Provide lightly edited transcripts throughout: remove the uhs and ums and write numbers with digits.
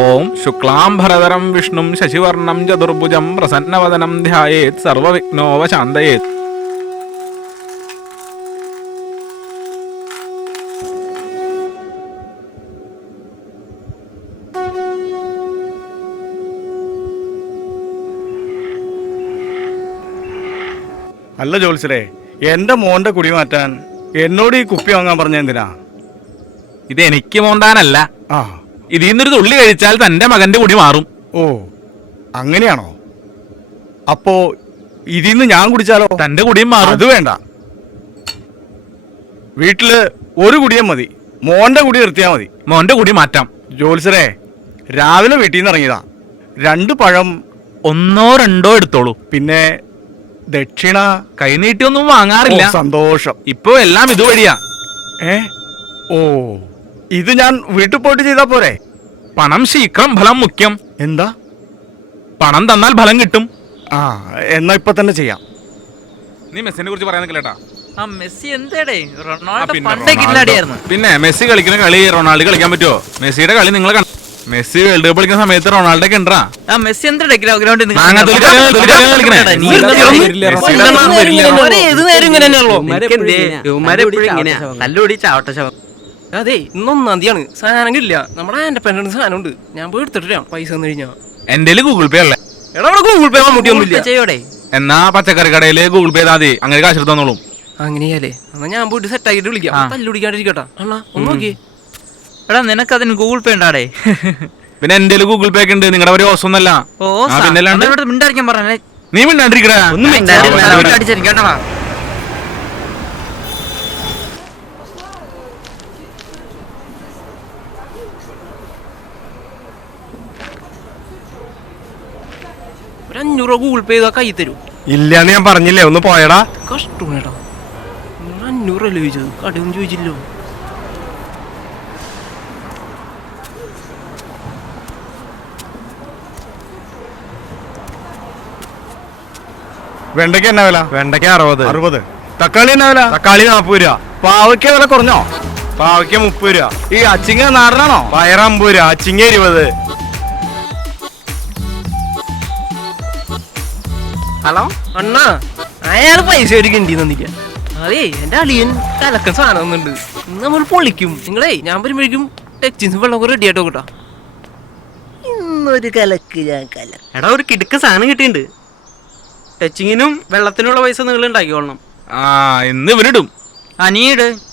ഓം ശുക്ലാംബരധരം വിഷ്ണും ശശിവർണം ചതുർഭുജം പ്രസന്നവദനം ധ്യായേത് സർവവിഘ്നോപശാന്തയേത്. അല്ല ജോത്സരെ, എന്റെ മോന്റെ കുടി മാറ്റാൻ എന്നോട് ഈ കുപ്പി വാങ്ങാൻ പറഞ്ഞ എന്തിനാ? ഇത് എനിക്ക് മോന്താനല്ല, ആ ഇതിൽ നിന്നൊരു തുള്ളി കഴിച്ചാൽ തന്റെ മകന്റെ കുടി മാറും. ഓ അങ്ങനെയാണോ? അപ്പോ ഇതിന്ന് ഞാൻ കുടിച്ചാലോ? തന്റെ കുടിയും മാറും. അത് വേണ്ട, വീട്ടില് ഒരു കുടിയും മതി, മോന്റെ കുടി നിർത്തിയാ മതി. മോന്റെ കുടി മാറ്റാം. ജോത്സരെ, രാവിലെ വീട്ടിൽ നിന്ന് ഇറങ്ങിയതാ, 2 പഴം 1 or 2 എടുത്തോളൂ. പിന്നെ ദക്ഷിണ കൈനീട്ടിയൊന്നും വാങ്ങാറില്ല. സന്തോഷം. ഇപ്പൊ എല്ലാം ഇതുവഴിയാ. ഓ ഇത് ഞാൻ വീട്ടിൽ പോയിട്ട് ചെയ്താ പോരെ? പണം ശീഘ്രം ഫലം മുഖ്യം. എന്താ? പണം തന്നാൽ ഫലം കിട്ടും. ആ എന്നാ ഇപ്പൊ തന്നെ ചെയ്യാം. നീ മെസ്സിനെ കുറിച്ച് പറയാൻ നിൽക്കല്ലേട്ടാ. മെസ്സി എന്തേടേ, റൊണാൾഡോ പണ്ടേ കില്ലാടിയായിരുന്നു. പിന്നെ മെസ്സി കളിക്കുന്ന കളി റൊണാൾഡോ കളിക്കാൻ പറ്റുമോ? മെസ്സിയുടെ കളി നിങ്ങൾ കണ്ടു. മെസ്സി വേൾഡ് കപ്പ് കളിക്കുന്ന സമയത്ത് റൊണാൾഡോ ഒക്കെ ഉണ്ടാ. മെസ്സി എന്തേ ഗ്രൗണ്ടിൽ അതെ ഇന്നൊന്നാം തീയതിയാണ്, സാധനം ഇല്ല. നമ്മുടെ ഇൻഡിപെൻഡൻസ് സാധനം ഉണ്ട്, ഞാൻ പോയി എടുത്തിട്ട് പൈസ തന്നു കഴിഞ്ഞാ. എന്റെ ഗൂഗിൾ പേ അല്ലേ? എടാ ഗൂഗിൾ പേ മമ്മൂട്ടിയൊന്നുമില്ല ചെയ്യോടെ. എന്നാ പച്ചക്കറി കടയില് ഗൂഗിൾ പേ ചെയ്താൽ മതി, അങ്ങനെ കാശ് എടുത്ത് തന്നോളും. അങ്ങനെയല്ലേ? എന്നാ ഞാൻ പോയിട്ട് സെറ്റ് ആക്കിട്ട് വിളിക്കാം. തല്ലുപിടിക്കാണ്ടിരിക്കട്ടാ അണ്ണാ, ഒന്ന് നോക്കിയേ. എടാ നിനക്ക് അതിന് ഗൂഗിൾ പേ ഉണ്ടാടേ? പിന്നെ എന്റെ ഗൂഗിൾ പേ ഒക്കെ ഉണ്ട്, നിങ്ങളുടെ ഒരു ഓസൊന്നല്ല. മിണ്ടായിരിക്കാൻ പറഞ്ഞേ. നീ മിണ്ടാണ്ടിരിക്കടാ. കേട്ടടാ. ഒരു 500 രൂപ ഗൂഗിൾ പേ ചെയ്താ കൈ തരൂ? ഇല്ലാന്ന് ഞാൻ പറഞ്ഞില്ലേ, ഒന്ന് പോയടാ. കഷ്ടമായിട്ടാ, 500 അല്ലേ ചോദിച്ചത്, കടയൊന്നും ചോദിച്ചില്ലോ. വെണ്ടയ്ക്ക് എന്നാ വില? വെണ്ടയ്ക്ക് 60. തക്കാളി എന്നാ വില? തക്കാളി 40 രൂപ. പാവയ്ക്ക വില കുറഞ്ഞോ? പാവയ്ക്ക് 30 രൂപ. ഈ അച്ചിങ്ങ നാടനാണോ? പയർ 50 രൂപ. അച്ചിങ്ങ 20. ഹലോ അണ്ണാ, അയാള് പൈസ ഒരുക്കുണ്ടി നന്ദിക്കാൻ. അതേ എന്റെ അളിയൻ കലക്കൻ സാധനം ഒന്നുണ്ട്, നമ്മൾ പൊളിക്കും. നിങ്ങളെ ഞാൻ വരുമ്പോഴേക്കും ടെക്സിൻസ് വെള്ളം കൂടെ റെഡി ആയിട്ടോ കേട്ടോ. ഇന്നൊരു കലക്ക് ഞാൻ എടാ ഒരു കിടുക്ക സാധനം കിട്ടിയിട്ടുണ്ട്. ടച്ചിങ്ങിനും വെള്ളത്തിനുള്ള പൈസ നിങ്ങൾ ഉണ്ടാക്കിക്കോളണം. ഇന്ന് ഇവനിടും.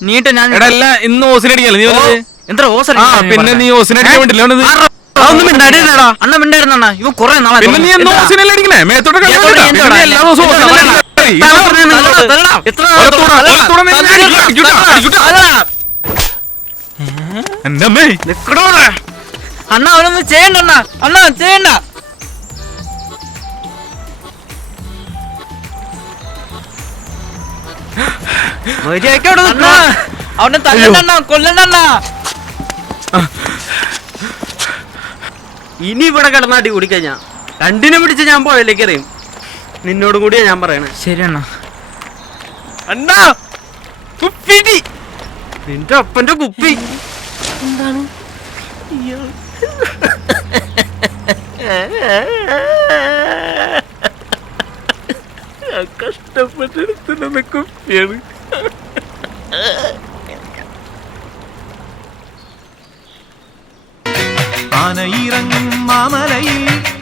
നീട്ട് ഞാൻ ഇന്ന് ഓസിനടിക്കല്ലേ നീ? എന്താ ഓസ? പിന്നെ നീ ഓസിനടിക്കാൻ വേണ്ടില്ല അണ്ണ മിണ്ടായിരുന്ന ഇവൻ കൊറേ നാളെ. പിന്നെ നീ എന്ന് ഓസിനല്ലേ അടിക്കണേ? മേത്തോട്ട് എന്റെ അമ്മേ അണ്ണ അവനൊന്നും ചെയ്യണ്ട. അണ്ണ ചെയ്യണ്ട. അവനെ തല്ലണ്ട, കൊല്ലണ്ട. ഇനി ഇവിടെ കിടന്ന അടി കൂടിക്കഴിഞ്ഞാ 2നെ പിടിച്ച് ഞാൻ പോയലേക്ക് അറിയും. നിന്നോടും കൂടിയാ ഞാൻ പറയണേ. ശരി അണ്ണ. അണ്ണാ കുപ്പി, നിന്റെ അപ്പന്റെ കുപ്പി. എന്താണ് കഷ്ടപ്പെട്ടെടുത്തുന്ന കുപ്പിയാണ്. ആനയിറങ്ങും മാമലയിൽ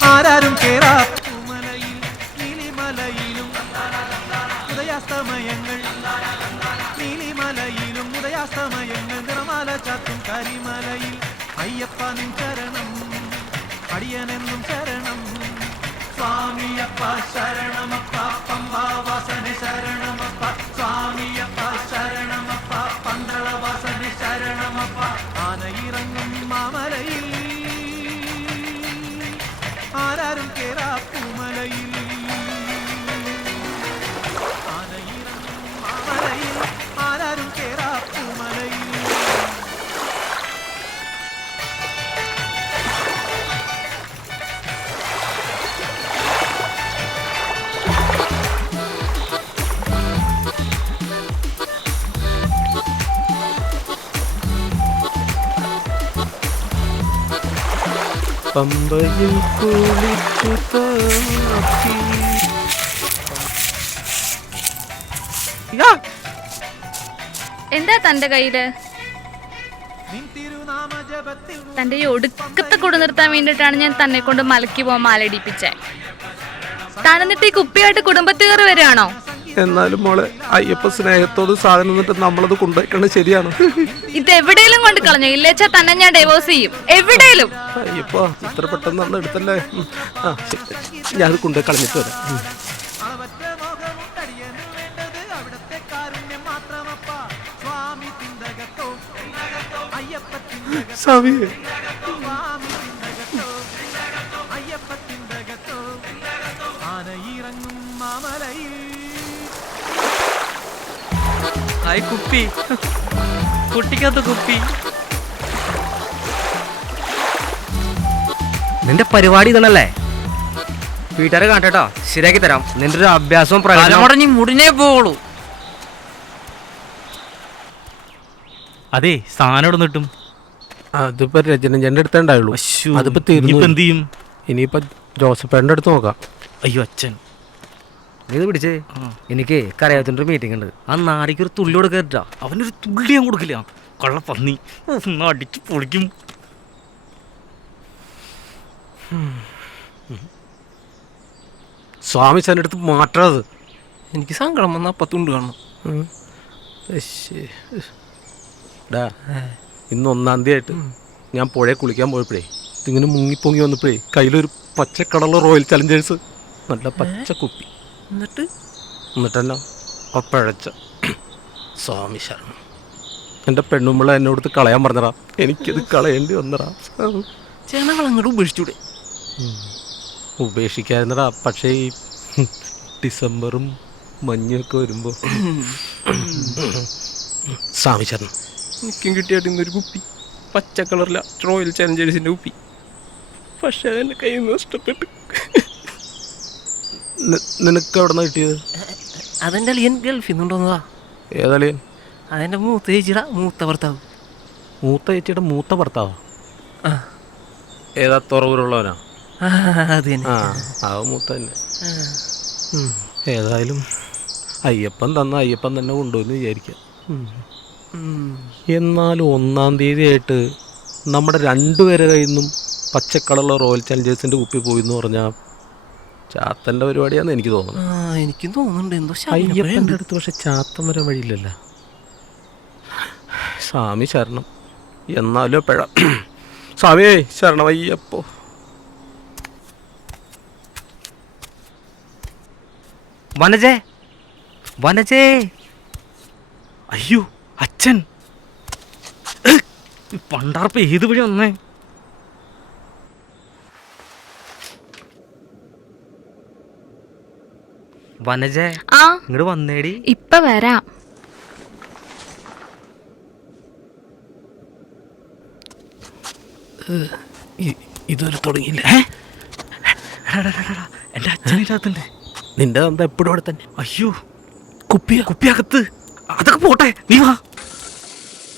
ആരാരും കേറാ പൂമലയിൽ നീലിമലയിലും ഉദയാസ്തമയങ്ങൾ, നീലിമലയിലും ഉദയാസ്തമയങ്ങൾ, നിറമാല ചാത്തും കരിമലയിൽ അയ്യപ്പ നിൻ ശരണം, അടിയനെന്നും ശരണം, സ്വാമിയപ്പ ശരണമപ്പ, പമ്പാവാസന ശരണമപ്പ, സ്വാമിയപ്പ ശരണമപ്പ, പന്തളവാസന ശരണമപ്പ. ആനയിറങ്ങും മാമലയിൽ ആരാരും കേറാ പൂമലയിൽ, ആനയിറങ്ങും മാമലയിൽ ആരാരും കേറാ പൂമലയിൽ. പമ്പയിൽ കുളിച്ചു താത്തി. എന്താ തന്റെ കയ്യില്? നിൻ തിരുനാമ ജപത്തിൽ തന്റെ ഈ ഒടുക്കത്തെ കൂടെ നിർത്താൻ വേണ്ടിയിട്ടാണ് ഞാൻ തന്നെ കൊണ്ട് മലക്കി പോകാൻ മാലടിപ്പിച്ചേ. താൻ എന്നിട്ട് ഈ കുപ്പിയായിട്ട് കുടുംബത്തിൽ കയറി വരികയാണോ? എന്നാലും മോളെ അയ്യപ്പ സ്നേഹത്തോട് സാധനം നിന്നിട്ട് നമ്മളത് കൊണ്ടുപോയിക്കണത് ശരിയാണ്. ഇത് എവിടെയെങ്കിലും കൊണ്ട് കളഞ്ഞോ? ഇല്ലേച്ചാ തന്നെ ഞാൻ ഡൈവോഴ്സ് ചെയ്യും. എവിടെയെങ്കിലും. അയ്യപ്പ ഇത്ര പെട്ടെന്ന് നമ്മൾ എടുത്തല്ലേ. ആ ശരി, ഞാനത് കൊണ്ടുപോയി കളഞ്ഞിട്ട് വരാം. അളവറ്റ മോഹമുണ്ടടിയന് വേണ്ടത് അവിടത്തെ കാരുണ്യം മാത്രമപ്പ. സ്വാമി തിന്തകത്തോ അയ്യപ്പ തിന്തകത്തോ സ്വാമി സ്വാമി തിന്തകത്തോ അയ്യപ്പ തിന്തകത്തോ ആനയിറങ്ങും മാമലയിൽ. ഹായ് കുപ്പി, കുട്ടിക്കകത്ത് കുപ്പി. നിന്റെ പരിപാടി ഇതണല്ലേ? വീട്ടുകാരെ കാട്ടോ, ശരിയാക്കി തരാം. നിന്റെ ഒരു അഭ്യാസവും പ്രകടനവും. തലമുടഞ്ഞ് മുടിഞ്ഞേ പോവുള്ളൂ. അതെ, സാധനം ഇവിടെ കിട്ടും. അതിപ്പോ രജനന്റെ അടുത്തേ ഉണ്ടായുള്ളൂ. അതിപ്പോ ഇനിയിപ്പോ എന്ത് ചെയ്യും? ഇനിയിപ്പോ ജോസഫേട്ടന്റെ അടുത്ത് നോക്കാം. അയ്യോ അച്ഛൻ, ഇത് പിടിച്ചേ. എനിക്ക് കരയാത്തിന്റെ ഒരു മീറ്റിംഗ് ഉണ്ട്. ആ നാടിക്ക് ഒരു തുള്ളി കൊടുക്കാ. അവനൊരു തുള്ളി ഞാൻ കൊടുക്കില്ല. കള്ള പന്നി ഒന്ന് അടിച്ച് പൊളിക്കും. സ്വാമി സാറിന്റെ അടുത്ത് മാറ്റാത്. എനിക്ക് സങ്കടം വന്ന അപ്പ തുണ്ട് കാണണം. ഇന്ന് 1-ാം തീയതി ആയിട്ട് ഞാൻ പുഴയെ കുളിക്കാൻ പോയപ്പോഴേ ഇതിങ്ങനെ മുങ്ങിപ്പൊങ്ങി വന്നപ്പോഴേ കയ്യിലൊരു പച്ചക്കടല റോയൽ ചലഞ്ചേഴ്സ്, നല്ല പച്ച കുപ്പി. എന്നിട്ടെന്നാ പഴച്ച സ്വാമി ശരണം. എൻ്റെ പെണ്ണുമ്പിള്ള എന്നോടത്ത് കളയാൻ പറഞ്ഞടാ. എനിക്കത് കളയേണ്ടി വന്നടാ. ചേനകളങ്ങോട്ട് ഉപേക്ഷിച്ചൂടെ? ഉപേക്ഷിക്കാതിരുന്നടാ. പക്ഷേ ഈ ഡിസംബറും മഞ്ഞൊക്കെ വരുമ്പോൾ സ്വാമി ശരണം. എനിക്കും കിട്ടിയായിട്ട് ഇന്നൊരു കുപ്പി, പച്ച കളറില റോയൽ ചലഞ്ചേഴ്സിന്റെ കുപ്പി. പക്ഷെ അതെന്റെ കയ്യിൽ നിന്ന് നഷ്ടപ്പെട്ടു. നിനക്ക് എവിടെ നിന്നാണ് കിട്ടിയത്? അതെന്റെ അളിയൻ ഗൾഫിൽ നിന്നുണ്ടോന്നതാ. ഏതളിയൻ? അതെന്റെ മൂത്ത ചേച്ചിയുടെ മൂത്ത ഭർത്താവ്. മൂത്ത ചേച്ചിയുടെ മൂത്ത ഭർത്താവോ? ഏതാ തുറവൂരുള്ളവനാ? അത് തന്നെ. ആ മൂത്ത തന്നെ. ഏതായാലും അയ്യപ്പൻ തന്ന അയ്യപ്പൻ തന്നെ കൊണ്ടുവന്ന് വിചാരിക്കാം. എന്നാലും 1-ാം തീയതി ആയിട്ട് നമ്മുടെ രണ്ടുപേരെ കയ്യിൽ നിന്നും പച്ചക്കളറുള്ള റോയൽ ചലഞ്ചേഴ്സിന്റെ കുപ്പി പോയി എന്ന് പറഞ്ഞാൽ ചാത്തന്റെ പരിപാടിയാന്ന് എനിക്ക് തോന്നുന്നു. എനിക്കും തോന്നുന്നുണ്ട് എന്തോ. അയ്യപ്പൻ്റെ അടുത്ത് പക്ഷെ ചാത്തൻ വരാൻ വഴിയില്ലല്ലോ. സ്വാമി ശരണം. എന്നാലും പിഴ. സ്വാമിയേ ശരണം അയ്യപ്പോ. വനജേ, വനജേ. അയ്യോ അച്ഛൻ, പണ്ടാർപ്പ് ഏത് വഴി വന്നേ? വനജേ, ആ ഇങ്ങോട്ട് വന്നേടി. ഇപ്പൊ വരാം. ഇതുവരെ തുടങ്ങിയില്ല. എന്റെ അച്ഛനില്ലാത്തണ്ട്. നിന്റെ തന്ത എപ്പോഴും അവിടെ തന്നെ. അയ്യോ കുപ്പിയകത്ത്. അതൊക്കെ പോട്ടെ, നീ വാ.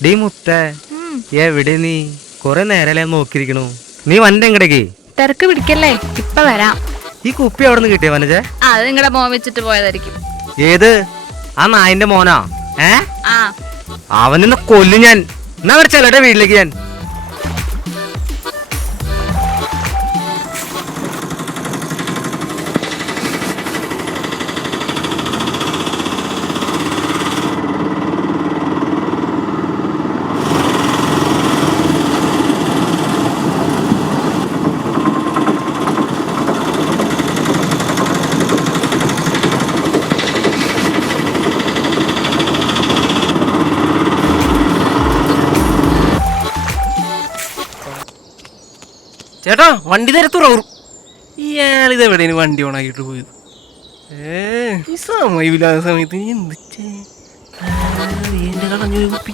ഡീ മുത്തേ, എവിടെ നീ? കൊറേ നേരല്ലേ നോക്കിയിരിക്കണു. നീ വന്റെ എങ്ങടേക്ക്? തിരക്ക് പിടിക്കല്ലേ, ഇപ്പൊ വരാം. ഈ കുപ്പി എവിടെ നിന്ന് കിട്ടിയ വനജേ? അത് നിങ്ങളുടെ മോൻ വെച്ചിട്ട് പോയതായിരിക്കും. ഏത്? ആ നായിന്റെ മോനാ? ആ അവനെന്ന് കൊല്ലും ഞാൻ. എന്നാ അവർ ചെലയുടെ വീട്ടിലേക്ക് ഞാൻ. ചേട്ടാ, വണ്ടി നേരെ തുറവൂർ. ഇയാളിത് എവിടെയാണ് വണ്ടി ഓണാക്കിട്ട് പോയത്? ഈ സമയമില്ലാത്ത സമയത്ത് നീ എന്ത് എന്റെ കളഞ്ഞൊരു കുപ്പി.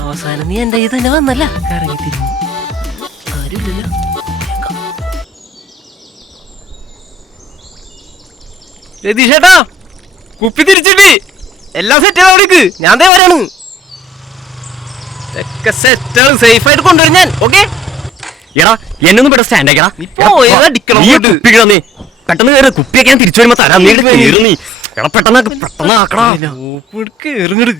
അവസാനം നീ എന്റെ ഇത് തന്നെ വന്നല്ല കറങ്ങി തിരിഞ്ഞു. ആരുമില്ലല്ലോ. രതീഷേട്ടാ, കുപ്പി തിരിച്ചിട്ട് എല്ലാം സെറ്റ് അവിടേക്ക്. ഞാൻ ദേ വരാണ്. സെറ്റാണ്, സേഫ് ആയിട്ട് കൊണ്ടുവരും ഞാൻ. ഓക്കെ. എടാ എന്നൊന്നും ഇവിടെ സ്റ്റാൻഡ് ആക്കടാ നീ പോയത് അടിക്കണം അങ്ങോട്ട്. നീ പെട്ടെന്ന് കയറി കുപ്പിയൊക്കെ ഞാൻ തിരിച്ചു വരുമ്പോ തരാം. നീ കയറി നീ എടാ പെട്ടെന്ന് ആക്കടാ. കേറുങ്ങട്.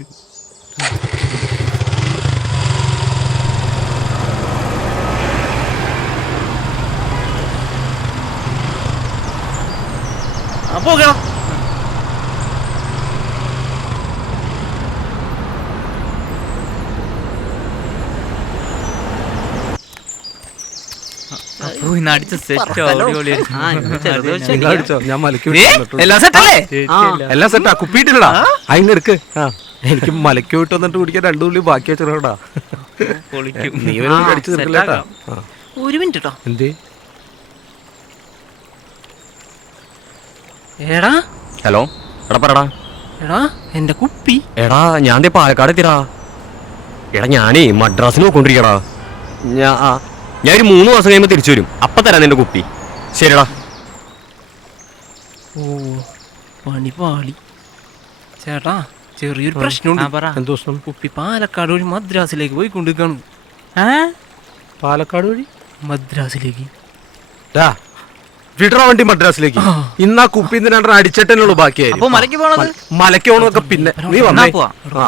പോകണം. ഇന്ന് അടിച്ച സെറ്റ് നിങ്ങൾ അടിച്ചോ? ഞാൻ മലക്കി എല്ലാം സെറ്റല്ലേ? എല്ലാം സെറ്റാ. കുപ്പിയിട്ടില്ലടാ. അതിന് എടുക്ക്. ആ എനിക്ക് മലക്കി വിട്ട് വന്നിട്ട് കുടിക്കാൻ 2 തുള്ളി ബാക്കി വെച്ചിട്ടാ. നീ അടിച്ചു തീർക്കില്ലേട്ടാ. ഒരു മിനിറ്റ് കേട്ടോ. എന്തേ? എടാ ഹലോ എടാ പറടാ. എടാ എന്റെ കുപ്പി. എടാ ഞാൻ ദേ പാലക്കാട് എത്തിടാ. എടാ ഞാനേ മദ്രാസിൽ പോയിക്കൊണ്ടിരിക്കടാ. ഞാൻ ഒരു 3 മാസം കഴിയുമ്പോൾ തിരിച്ചു വരും. അപ്പൊ തരാം നിന്റെ കുപ്പി. ശരിടാ. ഓ പണി പാളി. ചേട്ടാ ചെറിയൊരു പ്രശ്നമുണ്ട്. എന്ത് പ്രശ്നം? കുപ്പി പാലക്കാട് വഴി മദ്രാസിലേക്ക് പോയിക്കൊണ്ടിരിക്കാണ്. പാലക്കാട് വഴി മദ്രാസിലേക്ക്. വിടറ വണ്ടി മദ്രാസിലേക്ക്. ഇന്നാ കുപ്പി അടിച്ചിട്ടേ ഉള്ളൂ ബാക്കിയായി. അപ്പൊ മലയ്ക്ക് പോണത്? മലയ്ക്ക് പോണതൊക്കെ പിന്നെ നീ വന്നേ. പോവാ. ആ